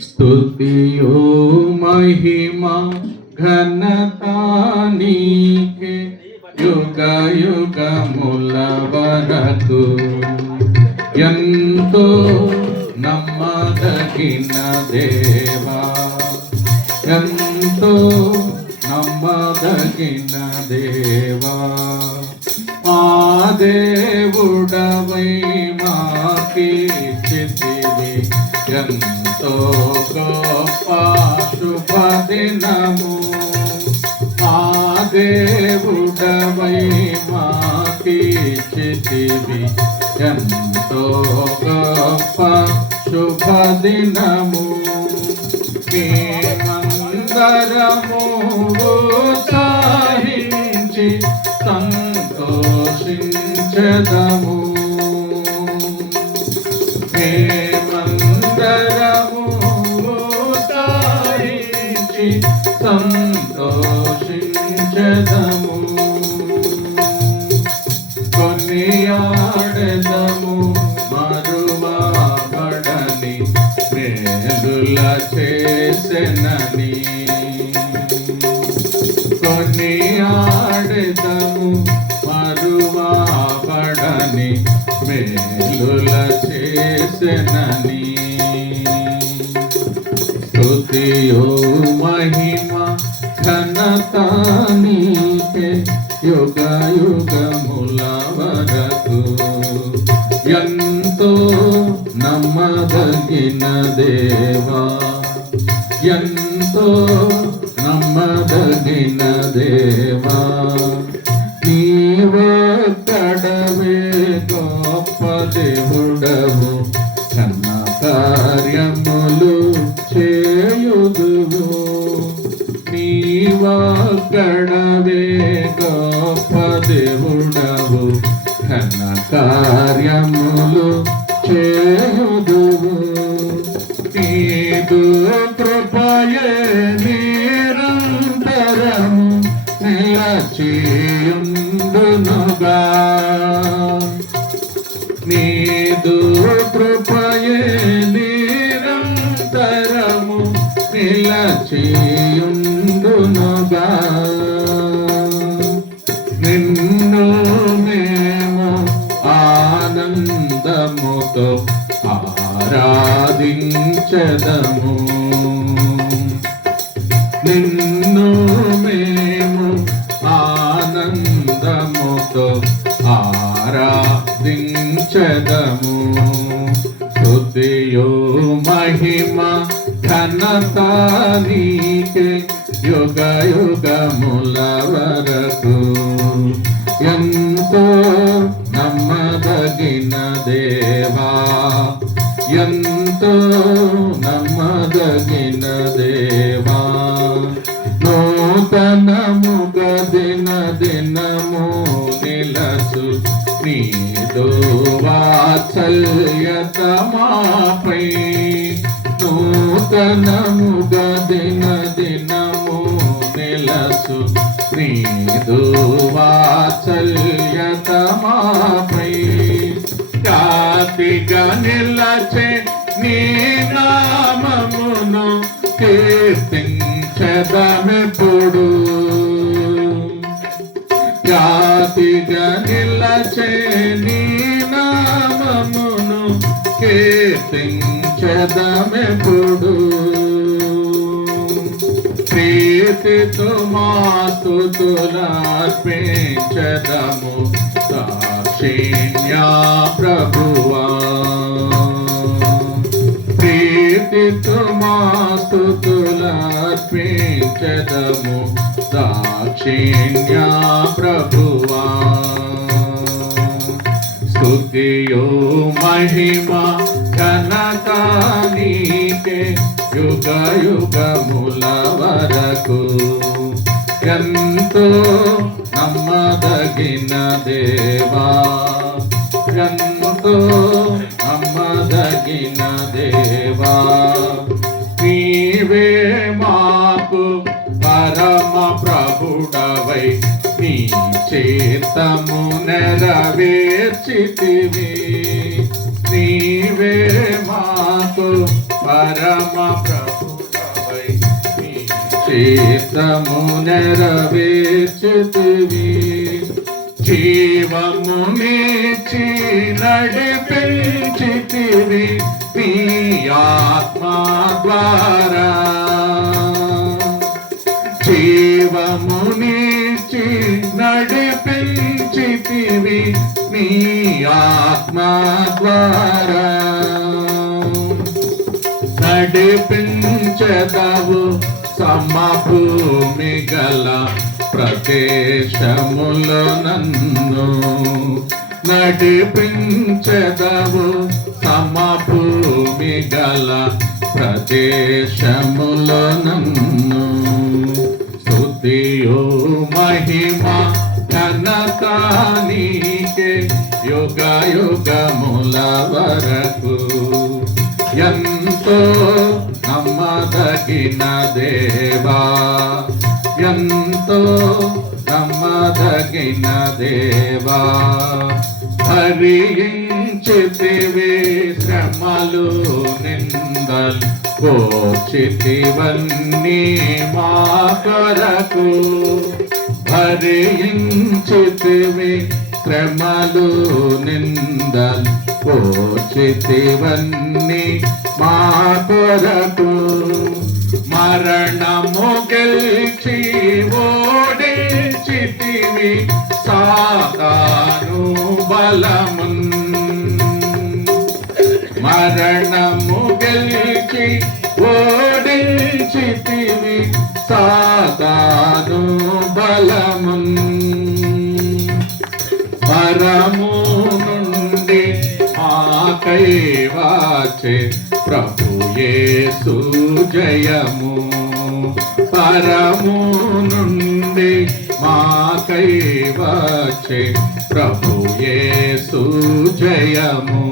స్తుతియో మహిమ ఘనతా నీకే యుగ యుగముల వరకు ఎంతో నమ్మదగిన దేవా. ఎంతో నమ్మదగిన దేవా. ఆ దేవ దేవుడవై మాకీర్తివి ఎంతో గొప్ప శుభదినము. ఆ దేవుడవై మాకీర్తివి ఎంతో గొప్ప శుభదినము. మేమందరము గోతా సంతోషించదము. కొన్ని ఆడదము సంతోషించదము మేలుల చేసెనని. కొన్ని ఆడదము మేలుల చేసెనని. స్తుతియో మహిమ ఘనతానికే యుగ యుగముల వరకు ఎంతో నమ్మదగిన దేవా. ఎంతో నమ్మదగిన దేవా. నీవక్కడవే గొప్ప దేవుడవు కన్న కార్యములు చేయుదువు. నీదు కృపయే నిరంతరము నిలచియుందునుగా. నీదు కృపయే నిరంతరము నిలచియుందు నిలచియుందునుగా నిన్ను మేము ఆనందముతో ఆరాధించదము. నిన్ను మేము ఆనందముతో ఆరాధించదము. స్తుతియో మహిమ ఘనత నీకే యుగ యుగముల వరకు ఎంతో నమ్మదగిన దేవా. ఎంతో నమ్మదగిన దేవా. నూతనముగ దిన దినము నిలసు. నీదు వాత్సల్యత జాతిగా నిలచే నీ నామమును కీర్తించదమెప్పుడు. జాతిగా నిలచే నీ కీర్తించదమెప్పుడు ప్రీతితో మాతుతులార్పించదము సాక్షిణ్యా ప్రభువా. ప్రీతితో మాతుతులార్పించదము సాక్షిణ్యా ప్రభువా. స్తుతియో మహిమా యుగయుగముల వరకు ఎంతో నమ్మదగిన దేవా. ఎంతో నమ్మదగిన దేవా. నీవే మాకు పరమ ప్రభుడవై నీ చేతము నెరవేర్చితివి. నీవే మాకు పరమ చిత్తము నెరవేర్చితివి జీవము నీచి నడిపించితివి నీ ఆత్మ ద్వారా జీవము నీచి నడిపించితివి నీ ఆత్మ ద్వారా నడిపించదవు సమభూమి గల ప్రదేశములో నన్ను నడిపించదవు. సమభూమి గల ప్రదేశములో నన్ను స్తుతియో మహిమ ఘనత యుగ యుగముల వరకు. ఎంతో నమ్మదగిన దేవా. ఎంతో నమ్మదగిన దేవా. హరించితివి శ్రమలు నిందలు కోచితివన్నీ మా కొరకు. హరించితివి శ్రమలు నిందలు కోచితివన్నీ మా కొరకు మరణము గెలిచి ఓడించితివి సాతాను బలమున్. మరణము గెలిచి ఓడించితివి సాతాను బలమున్. పరము నుండి ఆకై వాచే యేసు జయము. పరము నుండి మాకై వచ్చే ప్రభు యేసు జయము.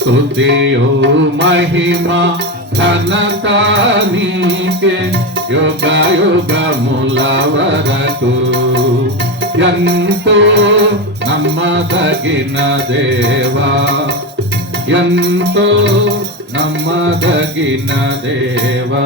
స్తుతియో మహిమ ఘనత నీకే యుగ యుగముల వరకు ఎంతో నమ్మదగిన దేవా ఎంతో నమ్మదగిన దేవా